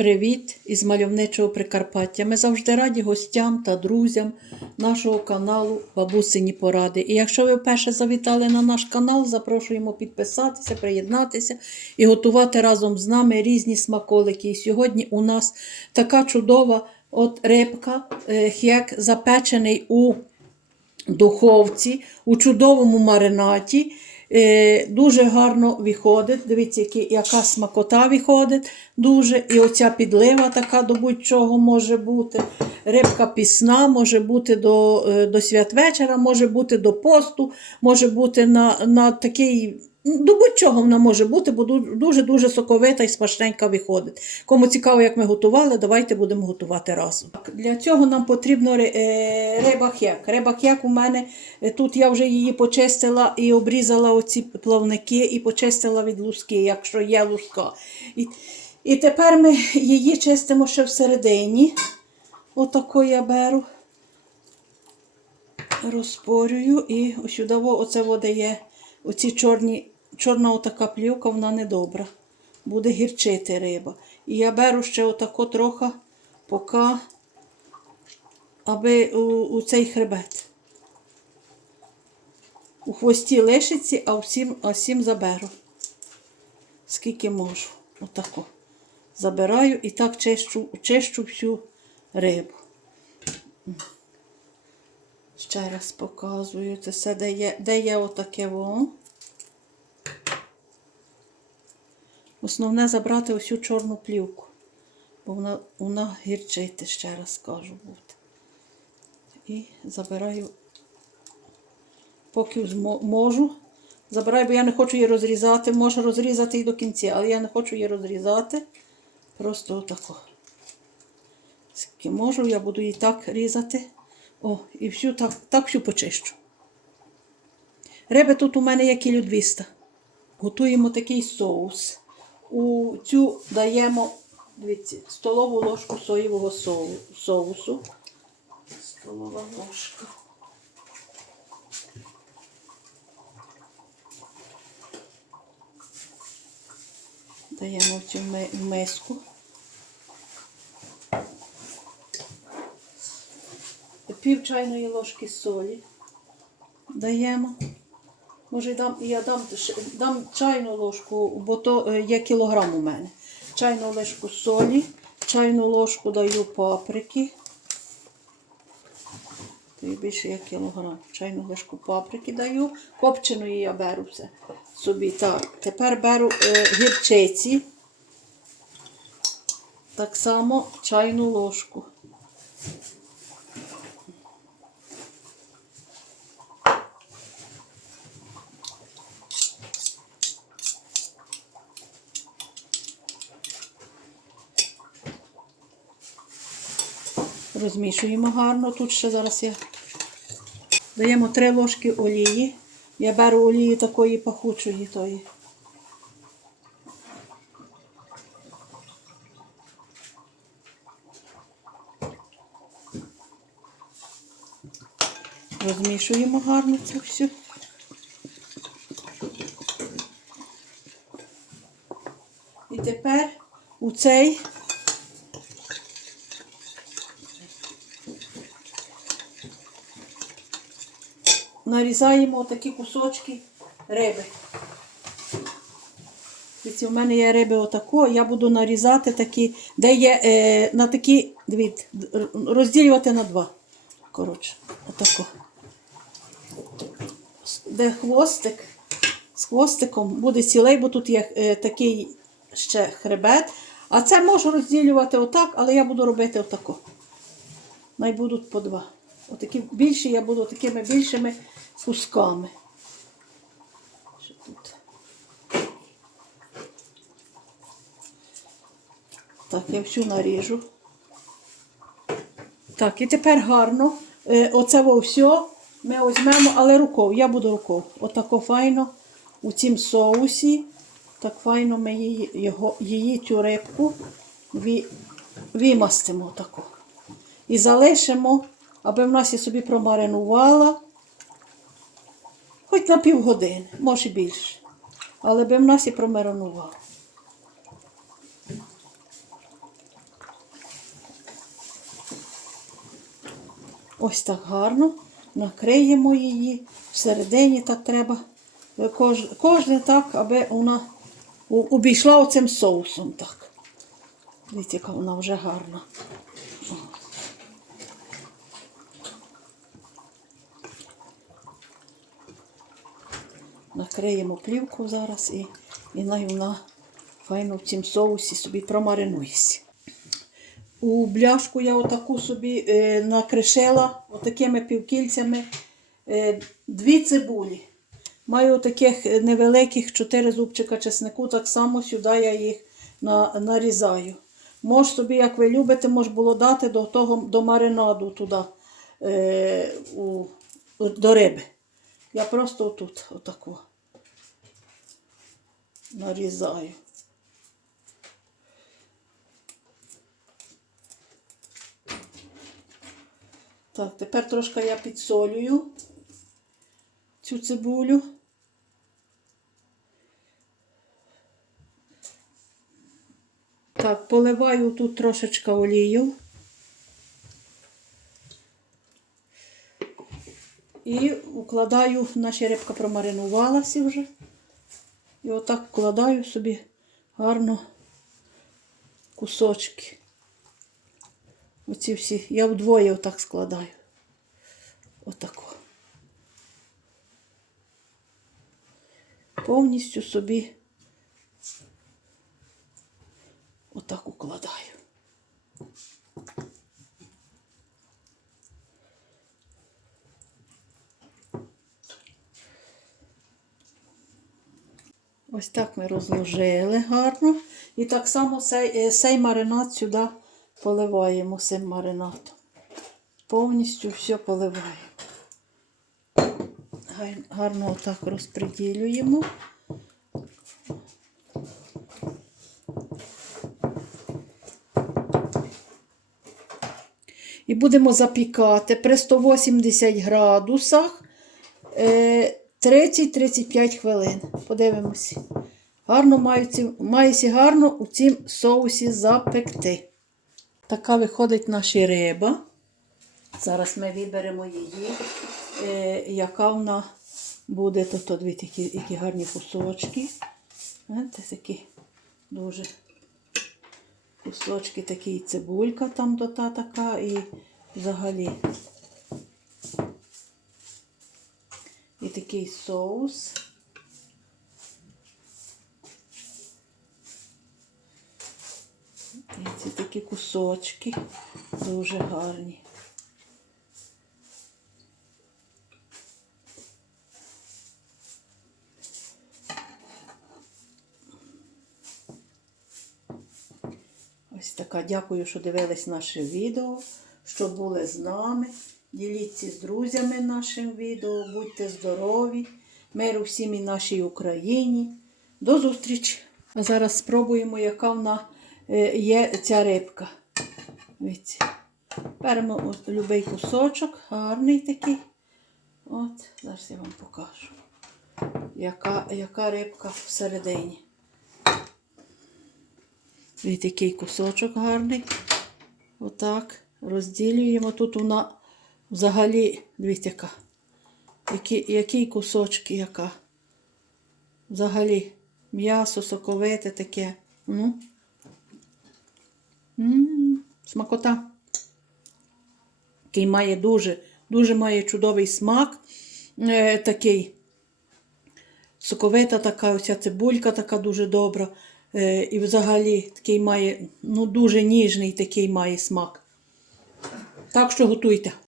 Привіт із мальовничого Прикарпаття. Ми завжди раді гостям та друзям нашого каналу Бабусині Поради. І якщо ви вперше завітали на наш канал, запрошуємо підписатися, приєднатися і готувати разом з нами різні смаколики. І сьогодні у нас така чудова от рибка, е, хек запечений у духовці, у чудовому маринаті. Е, дуже гарно виходить. Дивіться, яка смакота виходить. Дуже. І оця підлива така до будь-чого може бути. Рибка пісна, може бути до, е, до святвечора, може бути до посту, може бути на, на такий. До будь-чого вона може бути, бо дуже-дуже соковита і смачненька виходить. Кому цікаво, як ми готували, давайте будемо готувати разом. Для цього нам потрібно е, риба хек. У мене е, тут я вже її почистила і обрізала оці плавники і почистила від луски, якщо є луска. І, і тепер ми її чистимо ще всередині. Отако я беру, розпорюю і сюди оце водає оці чорні, чорна отака плівка, вона недобра. Буде гірчити риба. І я беру ще отако трохи, поки, аби у, у цей хребет. У хвості лишиться, а всім, а всім заберу. Скільки можу. Отако. Забираю і так чищу, чищу всю рибу. Ще раз показую. Це все, де є, де є отаке во. Основне забрати усю чорну плівку, бо вона, вона гірчити, ще раз кажу буде. І забираю, поки можу. Забираю, бо я не хочу її розрізати. Можу розрізати і до кінця, але я не хочу її розрізати. Просто отако. Скільки можу, я буду її так різати. О, і всю так, так всю почищу. Риби тут у мене є кілю 200. Готуємо такий соус. У цю даємо дивіться, столову ложку соєвого соусу. Столова ложка. Даємо в цю миску. Пів чайної ложки солі даємо. Може, дам, я дам, дам чайну ложку, бо то е, є кілограм у мене. Чайну ложку солі, чайну ложку даю паприки. Є більше як кілограм. Чайну ложку паприки даю. Копченої я беру все собі. Так. Тепер беру е, гірчиці. Так само чайну ложку. Розмішуємо гарно. Тут ще зараз я даємо 3 ложки олії. Я беру олії такої пахучої тої. Розмішуємо гарно це все. І тепер у цей нарізаємо такі кусочки риби. Дивіться, у мене є риби отако, я буду нарізати такі, де є е, на такі, дивіться, розділювати на два. Коротше, отако. Де хвостик, з хвостиком буде цілий, бо тут є е, такий ще хребет. А це можу розділювати отак, але я буду робити отако. Най будуть по два. Отакі більші я буду такими більшими кусками. Так, я всю наріжу. Так, і тепер гарно. Е, оце все ми візьмемо, але рукою. Я буду рукою. Отако файно у цім соусі. Так файно ми її, його, її цю рибку вимастимо отако. І залишимо, аби в нас я собі промаринувала хоч на півгодини, може більше. Але би в нас і промаринувала. Ось так гарно накриємо її. Всередині так треба. Кож, кожне так, аби вона обійшла оцим соусом. так. Дивіться, яка вона вже гарна. Накриємо плівку зараз і, і вона файно в цім соусі собі промаринується. У бляшку я отаку собі е, накришила отакими півкільцями е, дві цибулі. Маю таких невеликих чотири зубчика чеснику, так само сюди я їх на, нарізаю. Мож собі, як ви любите, мож було дати до того до маринаду туди, е, у, до риби. Я просто отут отаку нарізаю. Так, тепер трошки я підсолюю цю цибулю. Так, поливаю тут трошечка олію. І укладаю, наша рибка промаринувалася вже. І отак вкладаю собі гарно кусочки. Оці всі. Я вдвоє отак складаю. Отако. Повністю собі отак укладаю. Ось так ми розложили гарно. І так само цей, е, цей маринад сюди поливаємо цим маринадом. Повністю все поливаємо. Гарно отак розподілюємо. І будемо запікати при 180 градусах е, 30-35 хвилин. Подивимося. Гарно мається гарно у цім соусі запекти. Така виходить наша риба. Зараз ми виберемо її, е, яка вона буде. Тобто, дивіться, які, які гарні кусочки. Знаєте, такі дуже кусочки, такі і цибулька там до та така, і взагалі. І такий соус. І ці такі кусочки дуже гарні. Ось така. Дякую, що дивились наше відео, що були з нами. Діліться з друзями нашим відео. Будьте здорові, миру всім і нашій Україні. До зустрічі! А зараз спробуємо, яка вона е, є ця рибка. Беремо любий кусочок, гарний такий. От, зараз я вам покажу, яка, яка рибка всередині. І такий кусочок гарний. Отак. Розділюємо. Тут вона взагалі, дивіться, яка. Які, які кусочки, яка. Взагалі м'ясо соковите таке. Ну. М-м, смакота. Який має дуже, дуже має чудовий смак. Е, такий соковита така, оця цибулька така дуже добра. Е, і взагалі такий має, ну, дуже ніжний такий має смак. Так що готуйте.